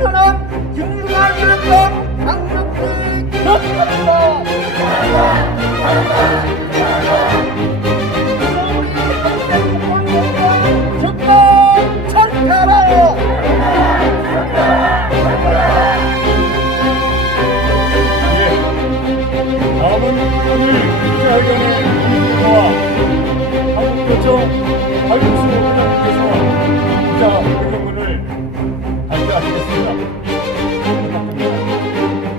안전한 김승환교육감 강력히 기억합니다. 즉각 철퇴하라. 다음은 오늘 기자회견의 한국과 한국교청 박용수 회장님께서 기자회견문을 발표하시겠습니다. 부탁드립니다.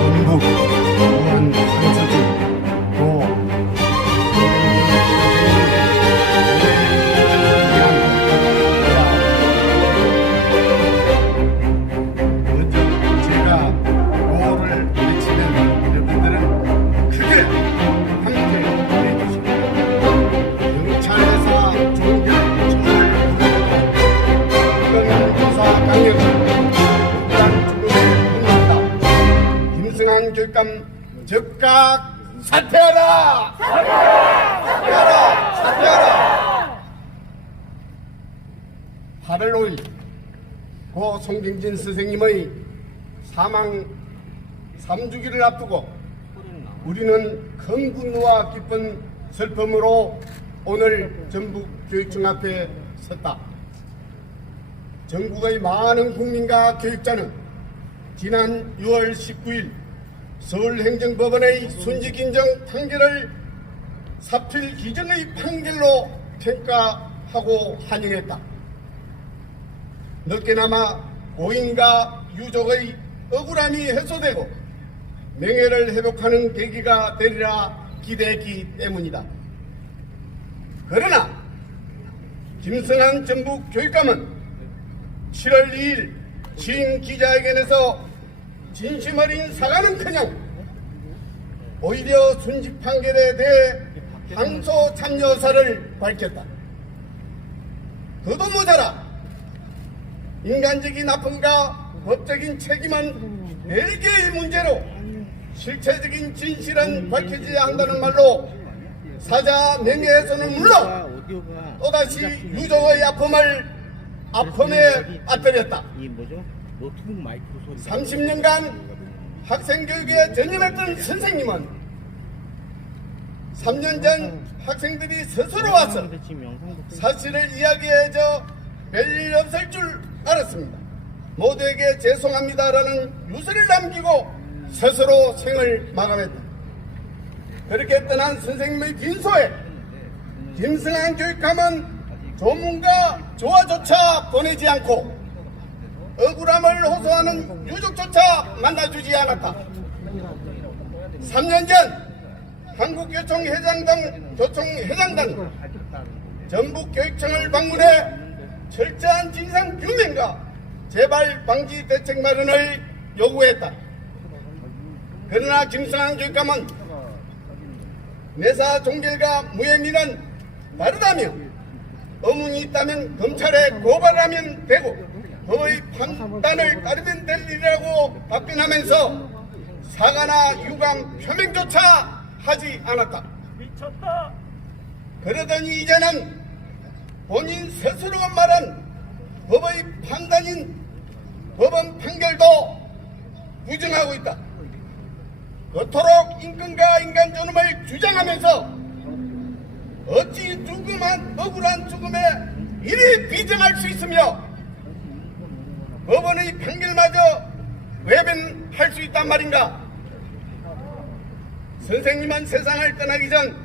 전북 보안 상수들 또 먼저 제가 구호를 외치면 여러분들은 크게 함께 해주십니다. 경찰에서 종결 정을 부르고 조사 강력히 국간 죽음에 행한다. 김승환 교육감 즉각 사퇴하라! 사퇴하라! 사퇴하라! 8월 5일 고 송경진 선생님의 사망 3주기를 앞두고 우리는 큰 분노와 깊은 슬픔으로 오늘 전북교육청 앞에 섰다. 전국의 많은 국민과 교육자는 지난 6월 19일 서울행정법원의 순직인정 판결을 사필 기정의 판결로 평가하고 환영했다. 늦게나마 고인과 유족의 억울함이 해소되고 명예를 회복하는 계기가 되리라 기대했기 때문이다. 그러나 김승환 전북 교육감은 7월 2일 취임 기자회견에서 진심 어린 사과는커녕 오히려 순직 판결에 대해 항소 참여 의사를 밝혔다. 그도 모자라 인간적인 아픔과 법적인 책임은 별개의 문제로 실체적인 진실은 밝혀져야 한다는 말로 사자 명예훼손은 물론 또다시 유족의 아픔에 빠뜨렸다. 30년간 학생교육에 전념했던 선생님은 3년 전 학생들이 스스로 와서 사실을 이야기해줘 별일 없을 줄 알았습니다. 모두에게 죄송합니다라는 유서를 남기고 스스로 생을 마감했다. 그렇게 떠난 선생님의 빈소에 김승환 교육감은 조문과 조화조차 보내지 않고 억울함을 호소하는 유족조차 만나주지 않았다. 3년 전 한국교총 회장단 전북교육청을 방문해 철저한 진상 규명과 재발 방지 대책 마련을 요구했다. 그러나 김승환 교육감은 내사 종결과 무혐의는 다르다며 의문이 있다면 검찰에 고발하면 되고 법의 판단을 따르면 될 일이라고 답변하면서 사과나 유감 표명조차 하지 않았다. 미쳤다. 그러더니 이제는 본인 스스로가 말한 법의 판단인 법원 판결도 부정하고 있다. 그토록 인권과 인간 존엄을 주장하면서 어찌 억울한 죽음에 이리 비정할 수 있으며 법원의 판결마저 외변할 수 있단 말인가? 선생님은 세상을 떠나기 전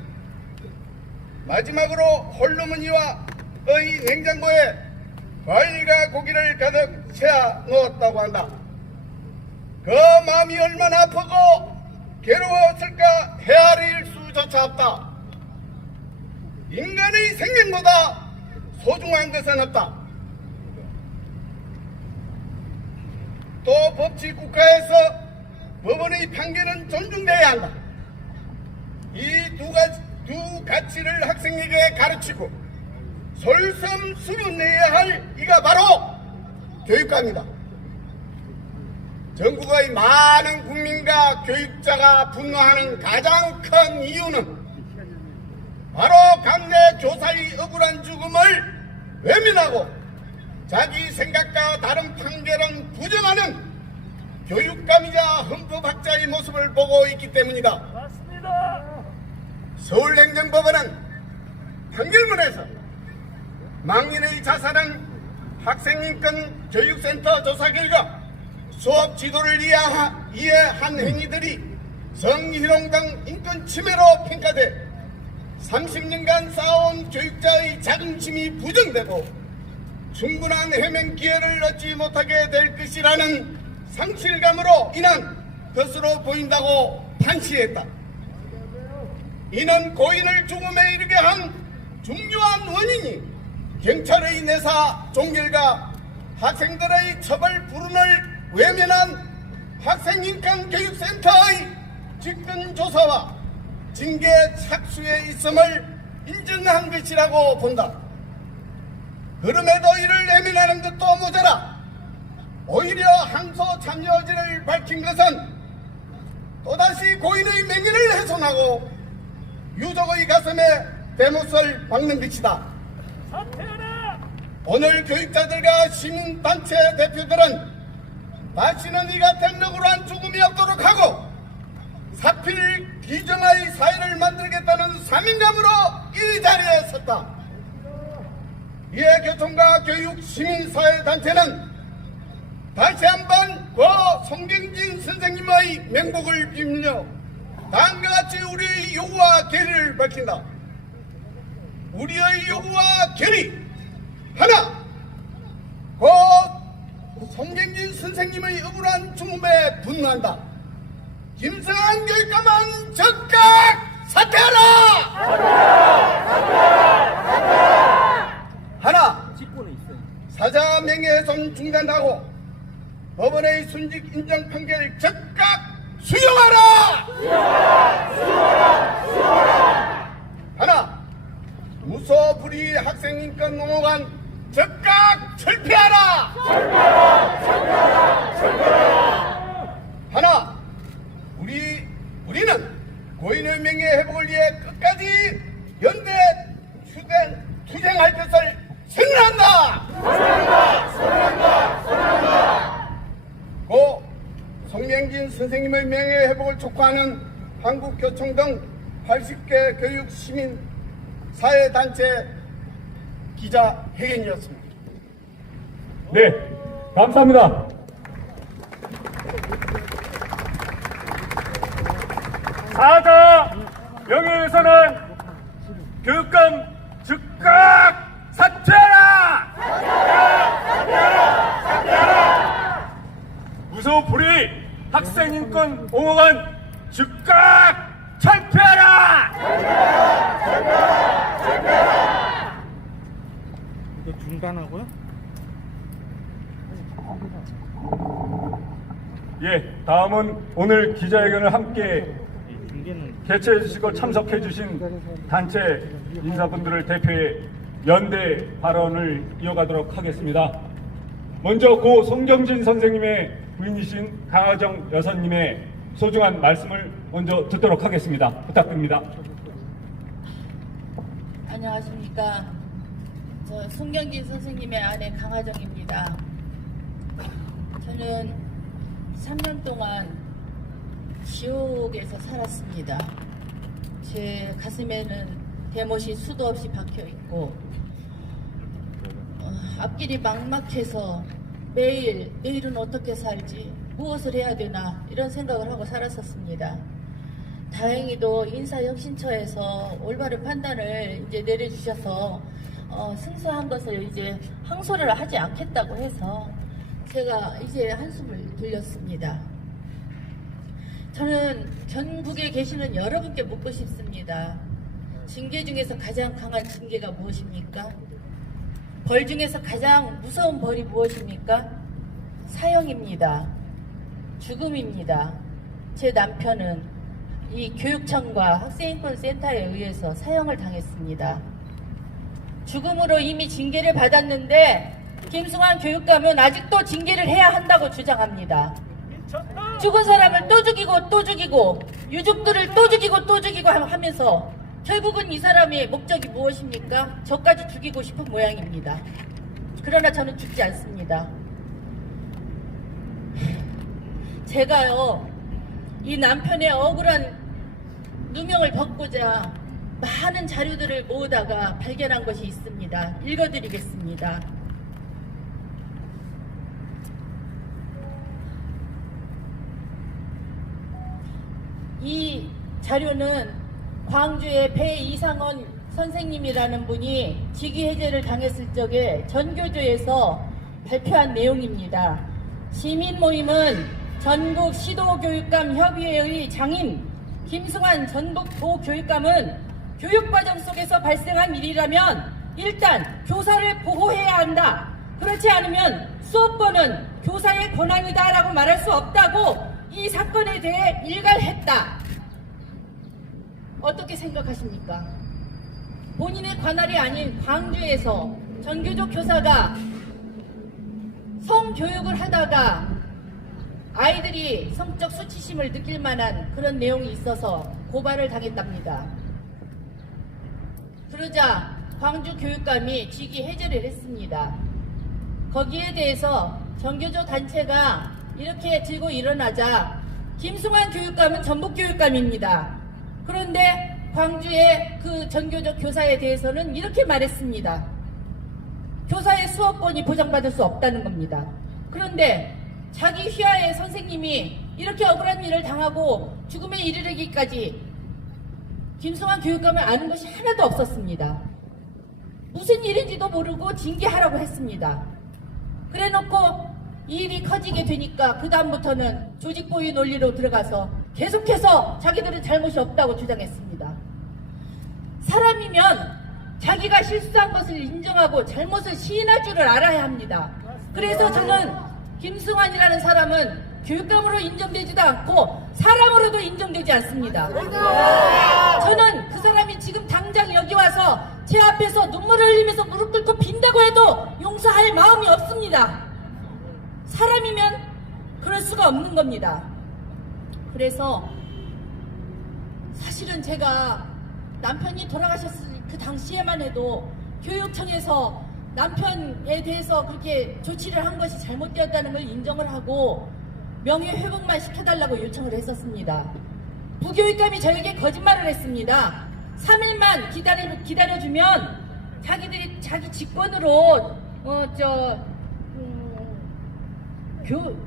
마지막으로 홀로머니와의 냉장고에 과일과 고기를 가득 채워 놓았다고 한다. 그 마음이 얼마나 아프고 괴로웠을까 헤아릴 수조차 없다. 인간의 생명보다 소중한 것은 없다. 또 법치 국가에서 법원의 판결은 존중돼야 한다. 이 두 가치를 학생에게 가르치고 솔선수범해야 할 이가 바로 교육감이다. 전국의 많은 국민과 교육자가 분노하는 가장 큰 이유는 바로 강내 교사의 억울한 죽음을 외면하고 자기 생각과 다른 판결은 부정하는 교육감이자 헌법학자의 모습을 보고 있기 때문이다. 맞습니다. 서울행정법원은 판결문에서 망인의 자살은 학생인권 교육센터 조사 결과 수업 지도를 이해한 행위들이 성희롱 등 인권 침해로 평가돼 30년간 쌓아온 교육자의 자긍심이 부정되고 충분한 해명 기회를 얻지 못하게 될 것이라는 상실감으로 인한 것으로 보인다고 판시했다. 이는 고인을 죽음에 이르게 한 중요한 원인이 경찰의 내사 종결과 학생들의 처벌 불운을 외면한 학생인권교육센터의 직권조사와 징계 착수에 있음을 인정한 것이라고 본다. 그럼에도 이를 외면하는 것도 모자라 오히려 항소 참여 여지를 밝힌 것은 또다시 고인의 명예를 훼손하고 유족의 가슴에 대못을 박는 것이다. 사퇴하라. 오늘 교육자들과 시민단체 대표들은 다시는 이 같은 억울한 죽음이 없도록 하고 사필 기정의 사회를 만들겠다는 사명감으로 이 자리에 섰다. 이에 교통과 교육 시민사회단체는 다시 한번 고 송경진 선생님의 명복을 빌며 다음과 같이 우리의 요구와 결의를 밝힌다. 우리의 요구와 결의 하나, 고 송경진 선생님의 억울한 죽음에 분노한다. 김성한 교육감은 즉각 사퇴하라! 하나, 사자 명예훼손 중단하고 법원의 순직 인정 판결 즉각 수용하라! 하나, 무소불위 학생인권 옹호관 즉각 철폐하라! 하나, 우리는 고인의 명예 회복을 위해 끝까지 연대 투쟁할 것을 선언한다! 고 송명진 선생님의 명예 회복을 촉구하는 한국교총 등 80개 교육 시민 사회단체 기자회견이었습니다. 네, 감사합니다. 사자 명예훼손은 교육감 즉각 사퇴하라! 무소불위 학생인권 옹호관 즉각 철폐하라! 이거 중단하고요? 예, 다음은 오늘 기자회견을 함께 중계는 개최해 주시고 참석해 주신 단체 인사분들을 대표해 연대 발언을 이어가도록 하겠습니다. 먼저 고 송경진 선생님의 부인이신 강하정 여사님의 소중한 말씀을 먼저 듣도록 하겠습니다. 부탁드립니다. 안녕하십니까. 저 송경진 선생님의 아내 강하정입니다. 저는 3년 동안 지옥에서 살았습니다. 제 가슴에는 대못이 수도 없이 박혀 있고 앞길이 막막해서 매일 내일은 어떻게 살지, 무엇을 해야 되나 이런 생각을 하고 살았었습니다. 다행히도 인사혁신처에서 올바른 판단을 이제 내려주셔서 승소한 것을 이제 항소를 하지 않겠다고 해서 제가 이제 한숨을 돌렸습니다. 저는 전국에 계시는 여러분께 묻고 싶습니다. 징계 중에서 가장 강한 징계가 무엇입니까? 벌 중에서 가장 무서운 벌이 무엇입니까? 사형입니다. 죽음입니다. 제 남편은 이 교육청과 학생인권센터에 의해서 사형을 당했습니다. 죽음으로 이미 징계를 받았는데 김승환 교육감은 아직도 징계를 해야 한다고 주장합니다. 죽은 사람을 또 죽이고 또 죽이고 유족들을 또 죽이고 또 죽이고 하면서 결국은 이 사람의 목적이 무엇입니까? 저까지 죽이고 싶은 모양입니다. 그러나 저는 죽지 않습니다. 제가요, 이 남편의 억울한 누명을 벗고자 많은 자료들을 모으다가 발견한 것이 있습니다. 읽어드리겠습니다. 이 자료는 광주의 배 이상원 선생님이라는 분이 직위해제를 당했을 적에 전교조에서 발표한 내용입니다. 시민 모임은 전국 시도교육감 협의회의 장인 김승환 전북 도교육감은 교육과정 속에서 발생한 일이라면 일단 교사를 보호해야 한다. 그렇지 않으면 수업권은 교사의 권한이다 라고 말할 수 없다고 이 사건에 대해 일갈했다. 어떻게 생각하십니까? 본인의 관할이 아닌 광주에서 전교조 교사가 성교육을 하다가 아이들이 성적 수치심을 느낄 만한 그런 내용이 있어서 고발을 당했답니다. 그러자 광주 교육감이 직위 해제를 했습니다. 거기에 대해서 전교조 단체가 이렇게 들고 일어나자 김승환 교육감은 전북 교육감입니다. 그런데 광주의 그 전교조 교사에 대해서는 이렇게 말했습니다. 교사의 수업권이 보장받을 수 없다는 겁니다. 그런데 자기 휘하의 선생님이 이렇게 억울한 일을 당하고 죽음에 이르기까지 김승환 교육감을 아는 것이 하나도 없었습니다. 무슨 일인지도 모르고 징계하라고 했습니다. 그래놓고 이 일이 커지게 되니까 그 다음부터는 조직보유 논리로 들어가서 계속해서 자기들은 잘못이 없다고 주장했습니다. 사람이면 자기가 실수한 것을 인정하고 잘못을 시인할 줄을 알아야 합니다. 그래서 저는 김승환이라는 사람은 교육감으로 인정되지도 않고 사람으로도 인정되지 않습니다. 저는 그 사람이 지금 당장 여기 와서 제 앞에서 눈물을 흘리면서 무릎 꿇고 빈다고 해도 용서할 마음이 없습니다. 사람이면 그럴 수가 없는 겁니다. 그래서 사실은 제가 남편이 돌아가셨을 그 당시에만 해도 교육청에서 남편에 대해서 그렇게 조치를 한 것이 잘못되었다는 걸 인정을 하고 명예회복만 시켜달라고 요청을 했었습니다. 부교육감이 저에게 거짓말을 했습니다. 3일만 기다려주면 자기들이 자기 직권으로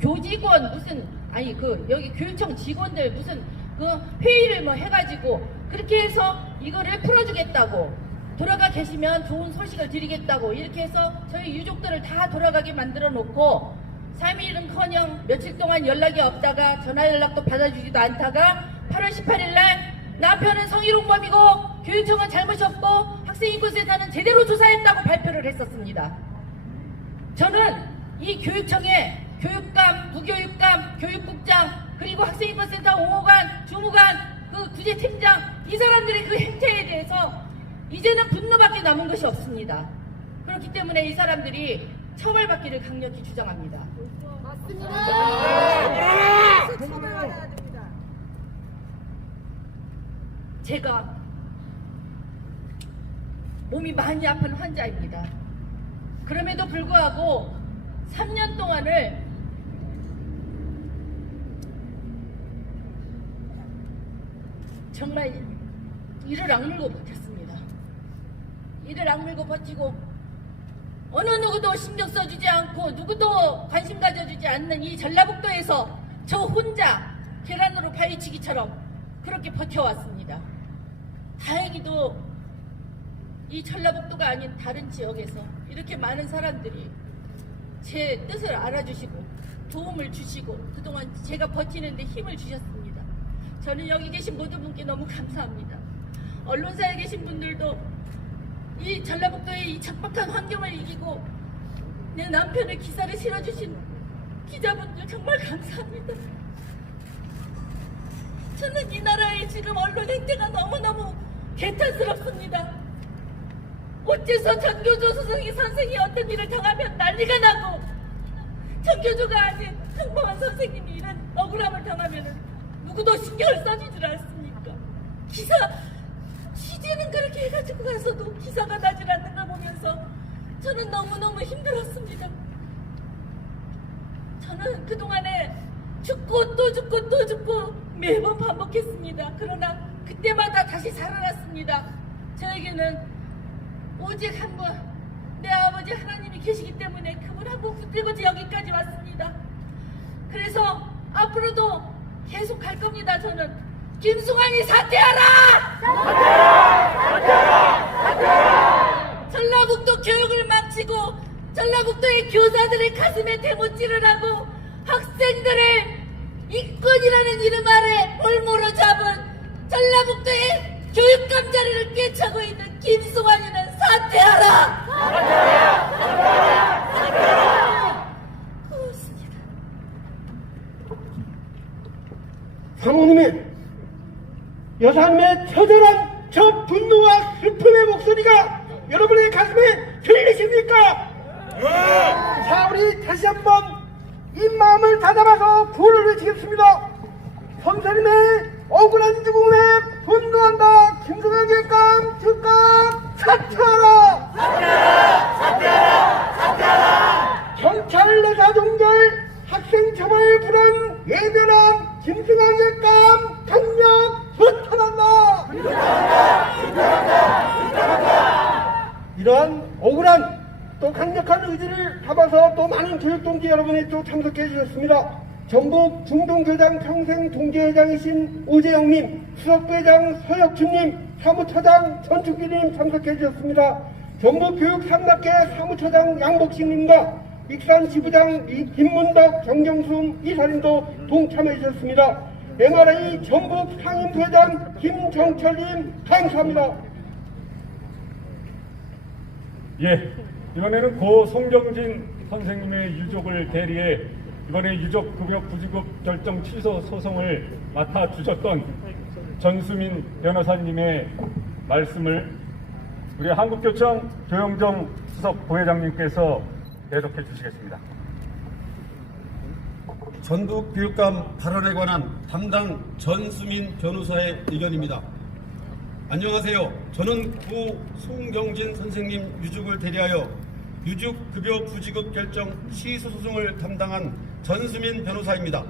교직원 무슨 아니 여기 교육청 직원들 무슨 회의를 뭐 해가지고 그렇게 해서 이거를 풀어주겠다고 돌아가 계시면 좋은 소식을 드리겠다고 이렇게 해서 저희 유족들을 다 돌아가게 만들어 놓고 3일은커녕 며칠 동안 연락이 없다가 전화 연락도 받아주지도 않다가 8월 18일 날 남편은 성희롱범이고 교육청은 잘못이 없고 학생인권센터는 제대로 조사했다고 발표를 했었습니다. 저는 이 교육청에 교육감, 부교육감, 교육국장 그리고 학생인권센터 옹호관, 주무관, 그 구제팀장 이 사람들의 그 행태에 대해서 이제는 분노밖에 남은 것이 없습니다. 그렇기 때문에 이 사람들이 처벌받기를 강력히 주장합니다. 제가 몸이 많이 아픈 환자입니다. 그럼에도 불구하고 3년 동안을 정말 이를 악물고 버텼습니다. 이를 악물고 버티고 어느 누구도 신경 써주지 않고 누구도 관심 가져주지 않는 이 전라북도에서 저 혼자 계란으로 파헤치기처럼 그렇게 버텨왔습니다. 다행히도 이 전라북도가 아닌 다른 지역에서 이렇게 많은 사람들이 제 뜻을 알아주시고 도움을 주시고 그동안 제가 버티는데 힘을 주셨습니다. 저는 여기 계신 모든 분께 너무 감사합니다. 언론사에 계신 분들도 이 전라북도의 이 척박한 환경을 이기고 내 남편의 기사를 실어주신 기자분들 정말 감사합니다. 저는 이 나라의 지금 언론 행태가 너무너무 개탄스럽습니다. 어째서 전교조 선생이 어떤 일을 당하면 난리가 나고 전교조가 아닌 평범한 선생님이 이런 억울함을 당하면 누구도 신경을 써주질 않습니까? 기사 취재는 그렇게 해가지고 가서도 기사가 나질 않는 걸 보면서 저는 너무너무 힘들었습니다. 저는 그동안에 죽고 또 죽고 또 죽고 매번 반복했습니다. 그러나 그때마다 다시 살아났습니다. 저에게는 오직 한 분, 내 아버지 하나님이 계시기 때문에 그분 한 분 붙들고 여기까지 왔습니다. 그래서 앞으로도 계속 갈 겁니다. 저는 김승환이 사퇴하라! 전라북도 교육을 망치고 전라북도의 교사들의 가슴에 대못질을 하고 학생들을 인권이라는 이름 아래 볼모로 잡은 전라북도의 교육감 자리를 꿰차고 있는 김승환이는 사퇴하라! 고맙습니다. 사모님의 여사님의 처절한 저 분노와 슬픔의 목소리가 여러분의 가슴에 들리십니까? 자, 우리 다시 한번 이 마음을 다잡아서 구호를 외치겠습니다. 선생님의 억울한 죽음에 분노한다. 김승환 교육감 즉각 사퇴하라! 경찰 내사 종결 학생 처벌 불안 예변한 김승환 교육감 강력 부탁한다. 이러한 억울한 또 강력한 의지를 담아서 또 많은 교육동지 여러분이 또 참석해 주셨습니다. 전북 중동교장 평생동지회장이신 오재영님, 수석부회장 서혁준님, 사무처장 전충기님 참석해 주셨습니다. 전북교육산학회 사무처장 양복식님과 익산지부장 김문덕, 정경순 이사님도 동참해 주셨습니다. MRI 전북 상임부회장 김정철님 감사합니다. 예, 이번에는 고 송경진 선생님의 유족을 대리해 이번에 유족급여 부지급 결정 취소 소송을 맡아주셨던 전수민 변호사님의 말씀을 우리 한국교청 조영정 수석 부회장님께서 대독해 주시겠습니다. 전북 교육감 발언에 관한 담당 전수민 변호사의 의견입니다. 안녕하세요. 저는 고 송경진 선생님 유족을 대리하여 유족급여 부지급 결정 취소 소송을 담당한 전수민 변호사입니다.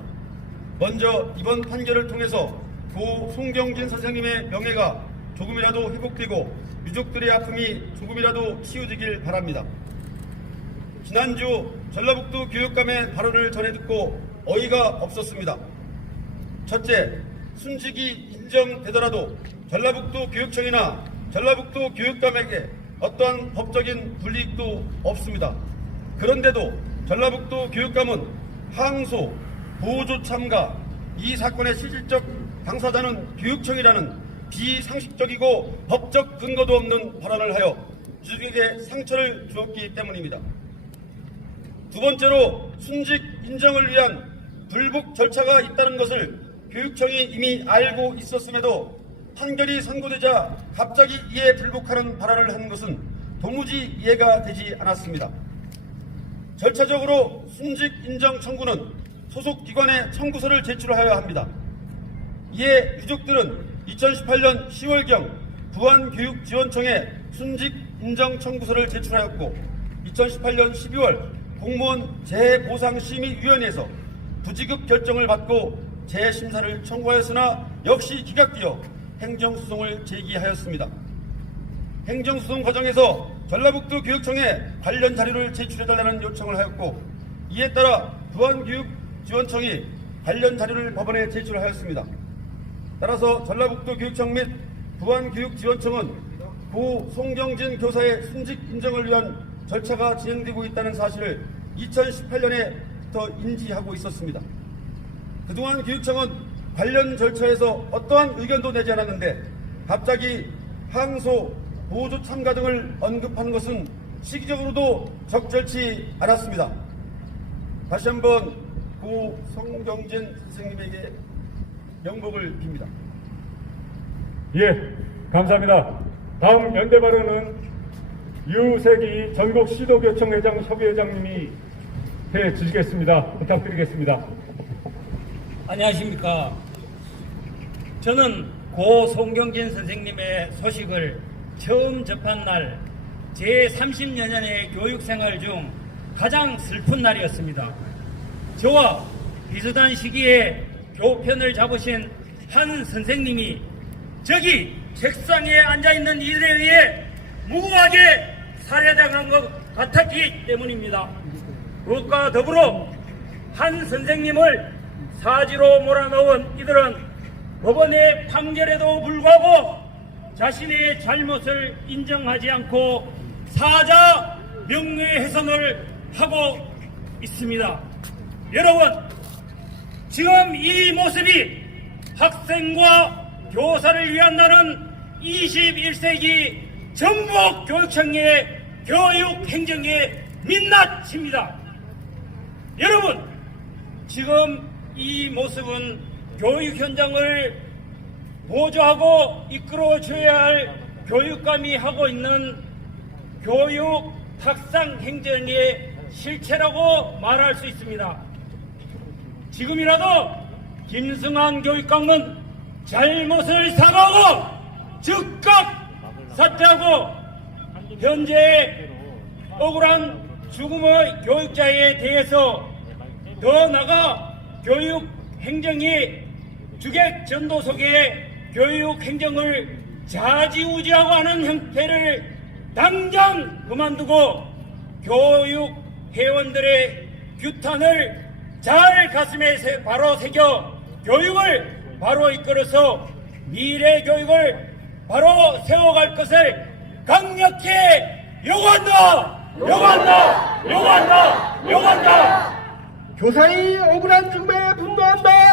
먼저 이번 판결을 통해서 고 송경진 선생님의 명예가 조금이라도 회복되고 유족들의 아픔이 조금이라도 치유되길 바랍니다. 지난주 전라북도 교육감의 발언을 전해 듣고 어이가 없었습니다. 첫째, 순직이 인정되더라도 전라북도 교육청이나 전라북도 교육감에게 어떠한 법적인 불이익도 없습니다. 그런데도 전라북도 교육감은 항소, 보조 참가, 이 사건의 실질적 당사자는 교육청이라는 비상식적이고 법적 근거도 없는 발언을 하여 유족에게 상처를 주었기 때문입니다. 두 번째로 순직 인정을 위한 불복 절차가 있다는 것을 교육청이 이미 알고 있었음에도 판결이 선고되자 갑자기 이에 불복하는 발언을 한 것은 도무지 이해가 되지 않았습니다. 절차적으로 순직 인정 청구는 소속 기관에 청구서를 제출하여야 합니다. 이에 유족들은 2018년 10월경 부안교육지원청에 순직 인정 청구서를 제출하였고 2018년 12월 공무원 재보상심의위원회에서 부지급 결정을 받고 재심사를 청구하였으나 역시 기각되어 행정소송을 제기하였습니다. 행정소송 과정에서 전라북도 교육청에 관련 자료를 제출해달라는 요청을 하였고 이에 따라 부안교육지원청이 관련 자료를 법원에 제출하였습니다. 따라서 전라북도 교육청 및 부안교육지원청은 고 송경진 교사의 순직 인정을 위한 절차가 진행되고 있다는 사실을 2018년에부터 인지하고 있었습니다. 그동안 교육청은 관련 절차에서 어떠한 의견도 내지 않았는데 갑자기 항소, 보조 참가 등을 언급하는 것은 시기적으로도 적절치 않았습니다. 다시 한번 고 송경진 선생님에게 명복을 빕니다. 예, 감사합니다. 다음 연대 발언은 유세기 전국시도교청회장 협의회장님이 해 주시겠습니다. 부탁드리겠습니다. 안녕하십니까. 저는 고 송경진 선생님의 소식을 처음 접한 날 제 30여 년의 교육생활 중 가장 슬픈 날이었습니다. 저와 비슷한 시기에 교편을 잡으신 한 선생님이 저기 책상에 앉아있는 이들에 의해 무고하게 살해당한 것 같았기 때문입니다. 그것과 더불어 한 선생님을 사지로 몰아넣은 이들은 법원의 판결에도 불구하고 자신의 잘못을 인정하지 않고 사자 명예훼손을 하고 있습니다. 여러분, 지금 이 모습이 학생과 교사를 위한 나는 21세기 전북교육청의 교육행정의 민낯입니다. 여러분, 지금 이 모습은 교육 현장을 보조하고 이끌어줘야 할 교육감이 하고 있는 교육 탁상 행정의 실체라고 말할 수 있습니다. 지금이라도 김승환 교육감은 잘못을 사과하고 즉각 사퇴하고 현재 억울한 죽음의 교육자에 대해서 더 나아가 교육 행정이 주객 전도속의 교육 행정을 좌지우지하고 하는 형태를 당장 그만두고 교육 회원들의 규탄을 잘 가슴에 바로 새겨 교육을 바로 이끌어서 미래 교육을 바로 세워갈 것을 강력히 요구한다! 요구한다! 요구한다! 요구한다! 교사의 억울한 죽음에 분노한다.